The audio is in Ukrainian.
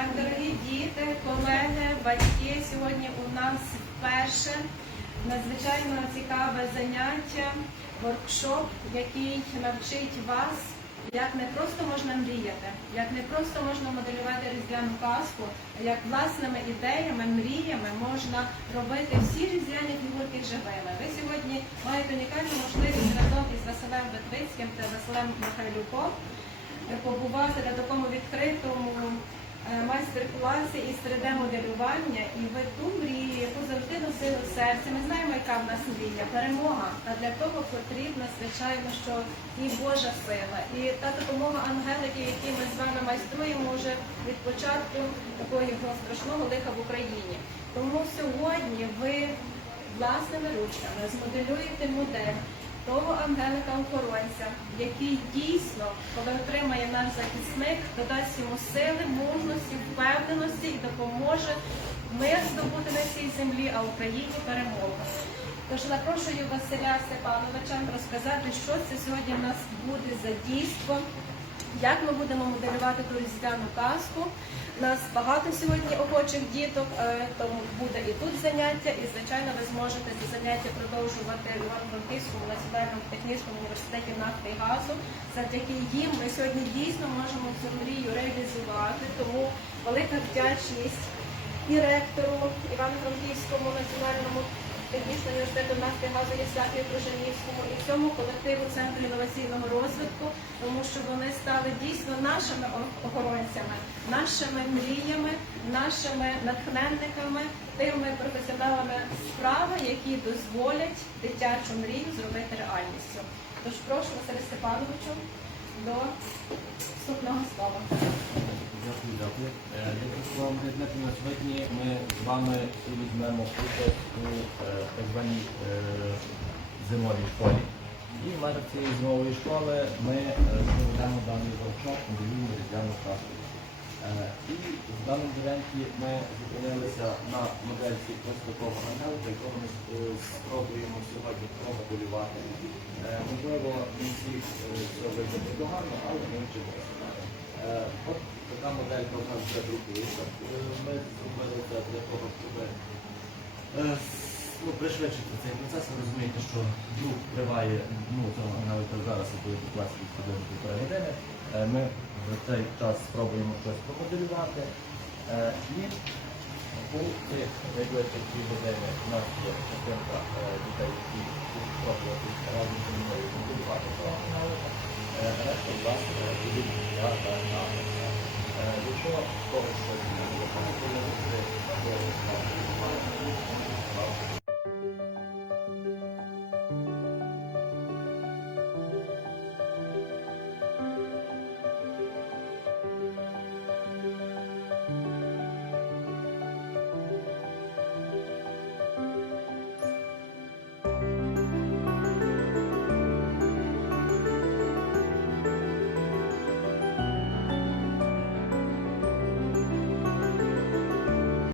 Так, дорогі діти, колеги, батьки, сьогодні у нас вперше надзвичайно цікаве заняття, воркшоп, який навчить вас, як не просто можна мріяти, як не просто можна моделювати різдвяну казку, а як власними ідеями, мріями можна робити всі різдвяні фігурки живими. Ви сьогодні маєте унікальну можливість разом із Василем Ветвицьким та Василем Михайлюком побувати на такому відкритому е, майстер-класі із 3D-моделювання, і ви ту мрію, яку завжди носили в серці. Ми знаємо, яка в нас мрія, перемога. А для того потрібна, звичайно, що і Божа сила, і та допомога ангеликів, які ми з вами майструємо вже від початку такого страшного лиха в Україні. Тому сьогодні ви власними ручками змоделюєте модель того ангелика-охоронця, який дійсно, коли отримає наш захисник, додасть йому сили, мужності, впевненості і допоможе мир здобути на цій землі, а Україні перемога. Тож запрошую Василя Степановича розказати, що це сьогодні в нас буде за дійство, як ми будемо моделювати ту різдвяну казку. Нас багато сьогодні охочих діток, е, тому буде і тут заняття, і звичайно ви зможете ці заняття продовжувати в Івано-Франківському національному технічному університеті нафти і газу. Завдяки їм ми сьогодні дійсно можемо цю мрію реалізувати. Тому велика вдячність і ректору Івано-Франківському національному технічного університету нафти і газу Єсафію Кружанівському і всьому колективу Центру інноваційного розвитку, тому що вони стали дійсно нашими охоронцями, нашими мріями, нашими натхненниками, тими професіоналами справи, які дозволять дитячу мрію зробити реальністю. Тож прошу Василя Степановичу до вступного слова. Дякую, вам предмети на сьогодні. Ми з вами візьмемо участь у так званій зимовій школі. І в межах цієї зимової школи ми проведемо даний воркшоп моделюємо різдвяну казку. Е, І в даному варіанті ми зупинилися на модельці ось такого ангелика, якого ми спробуємо сьогодні промоделювати. Можливо, не всіх це вийде догарно, але ми вчимося. Е, От така моделька у нас вже друкується. Е, Ми зробили це для того, щоб е, ну, пришвидшити цей процес. Ви розумієте, що друк триває, ну, навіть зараз буде від години півтори години. Ми в цей час спробуємо щось помоделювати. І у цих найближчих дві години у нас є частинка дітей, які будуть спробувати разом зі мною моделювати цього аналізу. Решта, ласка, будуть なるほど。